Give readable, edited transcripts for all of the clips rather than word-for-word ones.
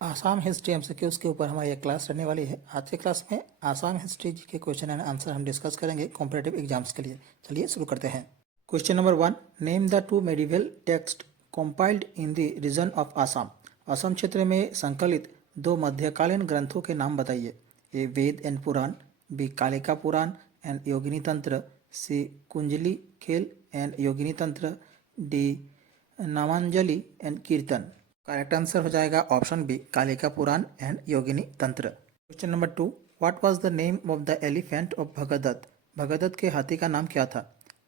Assam history MCQs के ऊपर हमारी एक क्लास रहने वाली है। आज के क्लास में आसाम हिस्ट्री के क्वेश्चन एंड आंसर हम डिस्कस करेंगे कॉम्पिटेटिव एग्जाम्स के लिए। चलिए शुरू करते हैं। Question number 1, name the two medieval text compiled in the region of Assam. Assam क्षेत्र में संकलित दो मध्यकालीन ग्रंथों के नाम बताइए। A Veda and Purana, B Kalika Purana and Yogini Tantra, C Kunjali Khel and Yogini Tantra, D Namanjali and Kirtan. Correct answer हो जाएगा option B Kalika Purana and Yogini तंत्र। Question number 2, what was the name of the elephant of Bhagadatta. Bhagadatta के हाथी का नाम क्या था।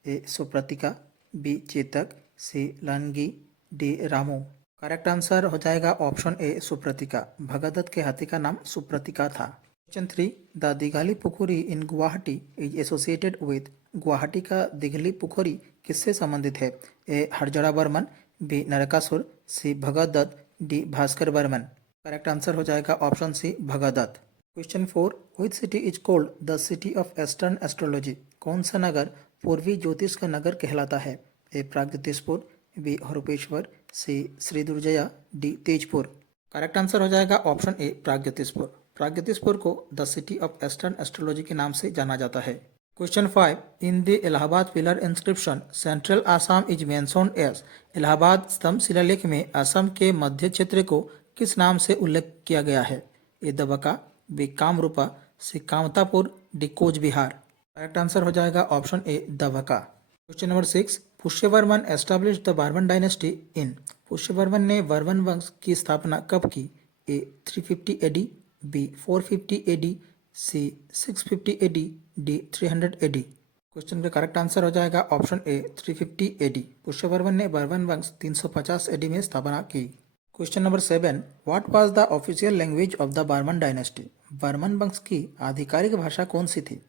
ए सुप्रतिका, बी चेतक, सी लंगी, डी रामू। करेक्ट आंसर हो जाएगा ऑप्शन ए सुप्रतिका। भगदत्त के हाथी का नाम सुप्रतिका था। Question 3, the Dighali Pukhuri in Guwahati is associated with. Guwahati का दिघली पुखुरी किससे संबंधित है। A Harjara Barman, B Narakasura, C Bhagadatta, D Bhaskar Barman. Correct answer हो जाएगा option C Bhagadatta. Question 4, which city is called the city of eastern astrology. कौन सा नगर पूर्वी ज्योतिष का नगर कहलाता है। A Pragjyotishpur, B Haruppeshwar, C Shri Durjaya, D Tezpur. Correct answer हो जाएगा ऑप्शन ए प्रागज्योतिषपुर। प्रागज्योतिषपुर को the city of eastern astrology के नाम से जाना जाता है। Question 5, in the Allahabad pillar inscription central Assam is mentioned as. Allahabad स्तंभ शिलालेख में असम के मध्य क्षेत्र को किस नाम से उल्लेख किया गया है। A Dabaka, B Kamarupa, C Kamatapur, D Cooch Behar. Correct answer हो जाएगा option A Dabaka. Question number 6, Pushyavarman establish the Barman dynasty in. Pushyavarman ने वर्मन वंश की स्थापना कब की। A 350 AD, B 450 AD, C 650 AD, D 300 AD. Question का करेक्ट आंसर हो जाएगा ऑप्शन ए 350 एडी। पुष्यवर्मन ने बर्मन वंश 350 एडी में स्थापना की। Question number 7, what was the official language of the Barman dynasty. Barman वंश की आधिकारिक भाषा कौन सी थी।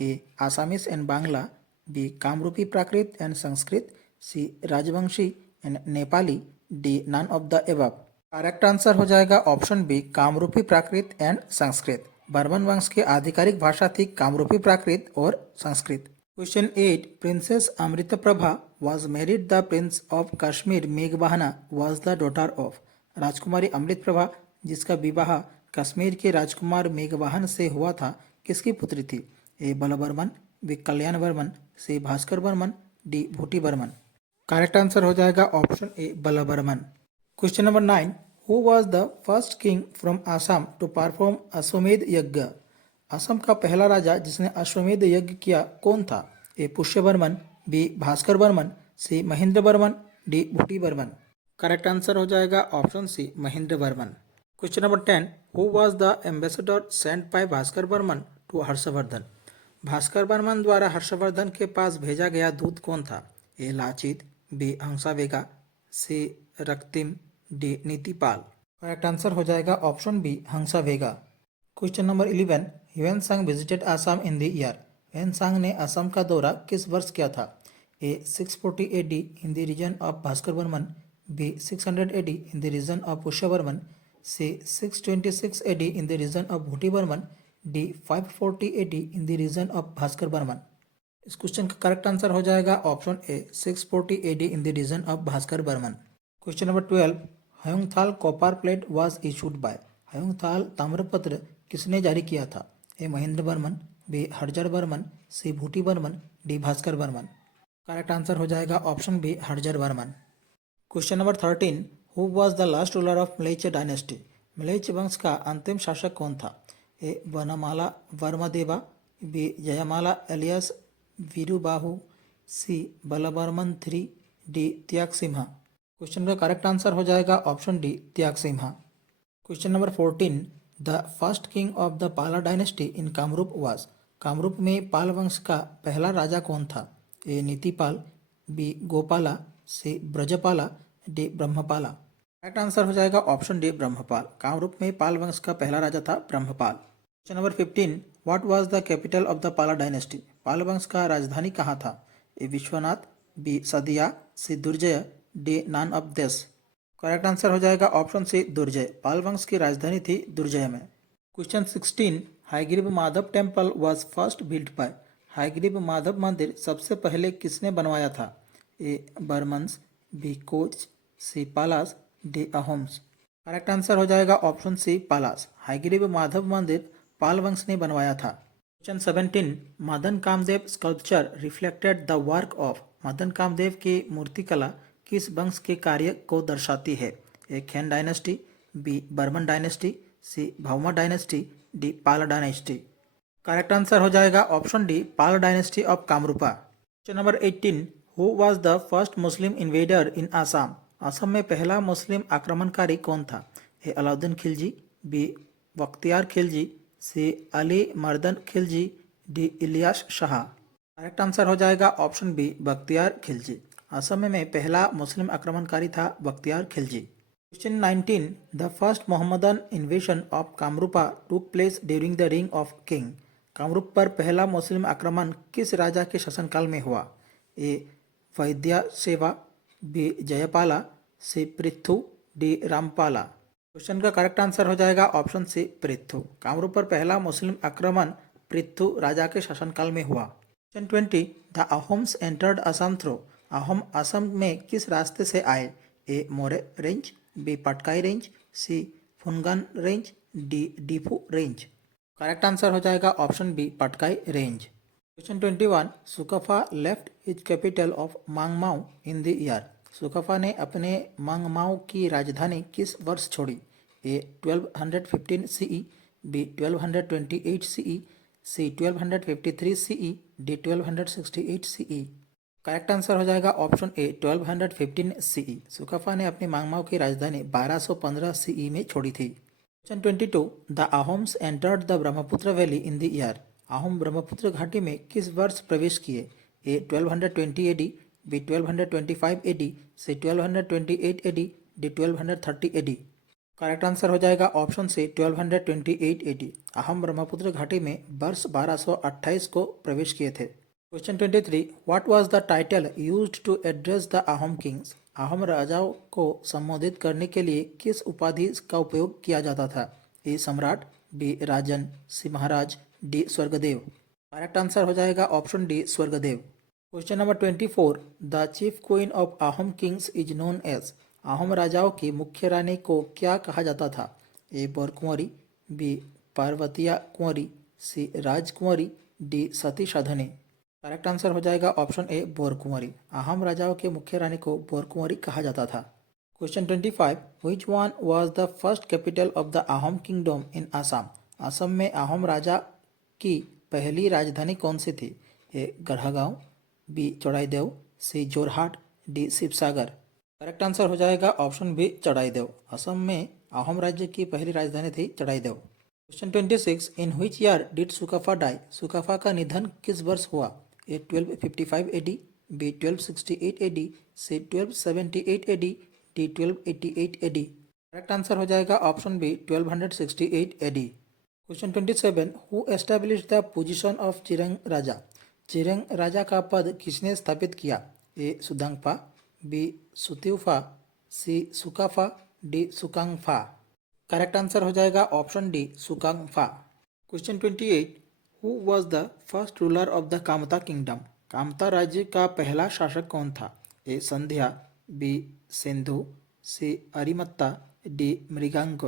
A Assamese and Bangla, B Kamrupi Prakrit and Sanskrit, C Rajbanshi and Nepali, D none of the above. Correct answer हो जाएगा option B Kamrupi Prakrit and Sanskrit. Barman वंश की आधिकारिक भाषा थी कामरूपी प्राकृत और Sanskrit. Question 8, princess Amritprabha was married the Prince of Kashmir मेघवाहना वाज द डॉटर ऑफ। राजकुमारी अमृतप्रभा जिसका विवाह कश्मीर के राजकुमार मेघवाहन से हुआ था किसकी पुत्री थी। A Balavarman, B Kalyan Varman, C Bhaskar Varman, D Bhuti Varman. Correct answer हो जाएगा option A Balavarman. Question number 9, who was the first king from Assam to perform Ashwamedha yajna. Assam का पहला राजा जिसने अश्वमेध यज्ञ किया कौन था। A Pushyavarman, B Bhaskar Varman, C Mahendra Varman, D Bhuti Varman. Correct answer हो जाएगा option C Mahendra Varman. Question number 10, who was the ambassador sent by Bhaskar Varman to Harshavardhan. Bhaskar Varman द्वारा हर्षवर्धन के पास भेजा गया दूत कौन था। A Lachit, B Hamsavega, C Raktim, D Nitipal. Correct answer हो जाएगा option B Hamsavega. Question number 11, Hiuen Tsang visited Assam in the year. Hiuen Tsang ने असम का दौरा किस वर्ष किया था। A 640 AD in the region of Bhaskar Varman, B 600 AD in the region of Pushyavarman, C 626 AD in the region of Bhuti Varman, D 540 AD in the region of Bhaskar Varman. इस question का correct answer हो जाएगा option A 640 AD in the region of Bhaskar Varman. Question number 12, Hayunthal copper plate was issued by. Hayunthal ताम्रपत्र किसने जारी किया था। A Mahendra Varman, B Harjar Varman, C Bhuti Varman, D Bhaskar Varman. Correct answer हो जाएगा option B Harjar Varman. Question number 13, who was the last ruler of Mlechchha dynasty. Mlechchha वंश का अंतिम शासक कौन था। A Vanamala Varmadeva, B Jayamala alias Virubahu, C Balavarman 3, D Tyaga Simha. Question का करेक्ट आंसर हो जाएगा option D Tyaga Simha. Question number 14, the first king of the Pala dynasty in Kamrup was. Kamrup में पाल वंश का पहला राजा कौन था। A Nitipal, B Gopala, C Brajapala, D Brahmapala. Correct answer हो जाएगा ऑप्शन डी ब्रह्मपाल। कामरूप में पाल वंश का पहला राजा था Brahmapal. Question number 15, what was the capital of the Pala dynasty. Pal वंश का राजधानी कहाँ था। A Vishwanath, B Sadiya, C Durjaya, D none of this. Correct answer हो जाएगा ऑप्शन सी दुर्जय। पाल वंश की राजधानी थी दुर्जय में। Question 16, Hayagriva Madhava temple was first built by. Hayagriva Madhava मंदिर सबसे पहले किसने बनवाया था। A Barmans, B Koch, C Palas, D Ahoms. Correct answer हो जाएगा ऑप्शन सी पालास। हयग्रीव माधव मंदिर पाल वंश ने बनवाया था। Question 17, Madan Kamdev sculpture reflected the work of. Madan Kamdev की मूर्तिकला किस वंश के कार्य को दर्शाती है? A Khen dynasty, B Barman dynasty, C Bhauma dynasty, D Pal dynasty. Correct answer हो जाएगा option D Pal dynasty of Kamrupa. Question number 18, who was the first Muslim invader in Assam. Assam में पहला मुस्लिम आक्रमणकारी कौन था? A Alauddin Khilji, B Bakhtiyar Khilji, C Ali Mardan Khilji, D Ilyas Shah. Correct answer हो जाएगा option B Bakhtiyar Khilji. Assam में पहला मुस्लिम आक्रमणकारी था Bakhtiyar Khilji. Question 19, the first Mohammedan invasion of Kamrupa took place during the ring of king. Kamrup पर पहला मुस्लिम आक्रमण किस राजा के शासनकाल में हुआ? ए वैद्य सेवा, बी जयपाला, सी पृथु, डी रामपाला। क्वेश्चन का करेक्ट आंसर हो जाएगा ऑप्शन सी पृथु। कामरूप पर पहला मुस्लिम आक्रमण पृथु राजा के शासनकाल में हुआ। Question 20, the Ahoms entered Assam through. Ahom Assam में किस रास्ते से आए? A More range, B Patkai range, C Phungan range, D Diphu range. Correct answer हो जाएगा option B Patkai range. Question 21, Sukapha left his capital of Mongmao in the year. Sukapha ने अपने मांगमाऊ की राजधानी किस वर्ष छोड़ी? A 1215 CE, B 1228 CE, C 1253 CE, D 1268 CE. Correct answer हो जाएगा ऑप्शन ए 1215 सीई। सुकफा ने अपनी मांगमाऊ की राजधानी 1215 सीई में छोड़ी थी। Question 22, the Ahoms entered the Brahmaputra valley in the year. Ahom Brahmaputra घाटी में किस वर्ष प्रवेश किए? A 1220 AD, B 1225 AD, C 1228 AD, D 1230 AD. Correct answer हो जाएगा option C 1228 AD. Ahom Brahmaputra घाटी में वर्ष 1228 को प्रवेश किए थे। Question 23, what was the title used to address the Ahom kings. Ahom राजाओं को संबोधित करने के लिए किस उपाधि का उपयोग किया जाता था? ए सम्राट, बी राजन, सी महाराज, डी स्वर्गदेव। करेक्ट आंसर हो जाएगा option D Swargadeo. Question number 24, the chief queen of Ahom kings is known as. Ahom राजाओं की मुख्य रानी को क्या कहा जाता था? ए बोरकुंवरी, बी पार्वतिया कुंवरी, सी राजकुंवरी, डी सती साधने। करेक्ट आंसर हो जाएगा ऑप्शन ए बोरकुंवरी। अहोम राजाओं के मुख्य रानी को बोरकुंवरी कहा जाता था। Question 25, which one was the first capital of the Ahom kingdom in Assam. Assam में अहोम राजा की पहली राजधानी कौन सी थी? A Garhgaon, B Charaideo, C Jorhat, D Sivasagar. Correct answer हो जाएगा ऑप्शन बी चौड़ाईदेव। असम में अहोम राज्य की पहली राजधानी थी Charaideo. Question 26, in which year did Sukapha die. Sukapha का निधन किस वर्ष हुआ? A 1255 AD, B 1268 AD, C 1278 AD, D 1288 AD. Correct answer हो जाएगा option B 1268 AD. Question 27, who established the position of Chiring Raja. Chiring Raja का पद किसने स्थापित किया? A Sudangpha, B Sutiupha, C Sukapha, D Sukangpha. Correct answer हो जाएगा option D सुकांगफा। Question 28, who was the first ruler of the Kamata kingdom. Kamta राज्य का पहला शासक कौन था? ए संध्या, बी सिंधु, सी अरिमत्ता, डी मृगांक।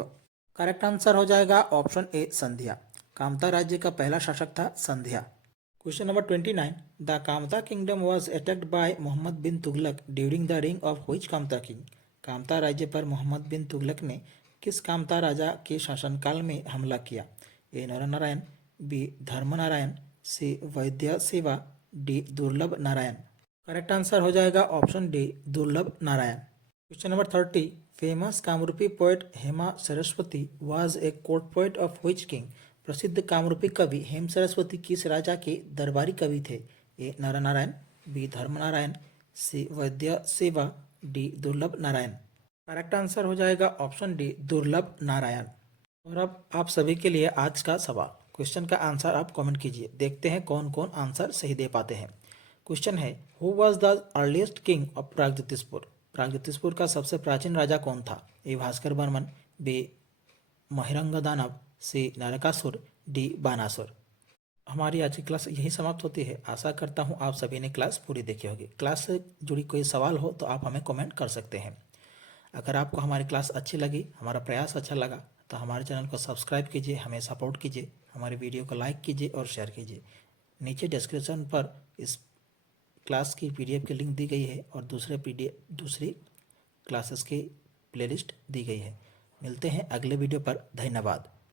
करेक्ट आंसर हो जाएगा ऑप्शन ए संध्या। कामता राज्य का पहला शासक था Sandhya. Question number 29, the Kamata kingdom was attacked by Mohammad bin Tughlaq during the ring of which Kamata king. Kamata राज्य पर मोहम्मद बिन तुगलक ने किस कामता राजा के शासनकाल में हमला किया? ए नरनारायण, बी धर्मनारायण, सी वैद्य सेवा, डी दुर्लभ नारायण। करेक्ट आंसर हो जाएगा ऑप्शन डी दुर्लभ Narayan. Question number 30, famous Kamrupi poet Hema Saraswati was a court poet of which king. प्रसिद्ध कामरूपी कवि हेम सरस्वती किस राजा के दरबारी कवि थे? ए नरनारायण, बी धर्मनारायण, सी वैद्य सेवा, डी दुर्लभ नारायण। करेक्ट आंसर हो जाएगा ऑप्शन डी दुर्लभ नारायण। और अब आप सभी के लिए आज का सवाल। क्वेश्चन का आंसर आप कमेंट कीजिए, देखते हैं कौन कौन आंसर सही दे पाते हैं। क्वेश्चन है, who was the earliest king of Pragjyotishpur. Pragjyotishpur का सबसे प्राचीन राजा कौन था? ए भास्कर बर्मन, बी महिरंग दानव, सी नरकासुर, डी बानासुर। हमारी आज की क्लास यही समाप्त होती है। आशा करता हूँ आप सभी ने क्लास पूरी देखी होगी। क्लास से जुड़ी कोई सवाल हो तो आप हमें कमेंट कर सकते हैं। अगर आपको हमारी क्लास अच्छी लगी, हमारा प्रयास अच्छा लगा, तो हमारे चैनल को सब्सक्राइब कीजिए, हमें सपोर्ट कीजिए, हमारे वीडियो को लाइक कीजिए और शेयर कीजिए। नीचे डिस्क्रिप्शन पर इस क्लास की PDF की लिंक दी गई है और दूसरी क्लासेस की प्लेलिस्ट दी गई है। मिलते हैं अगले वीडियो पर। धन्यवाद।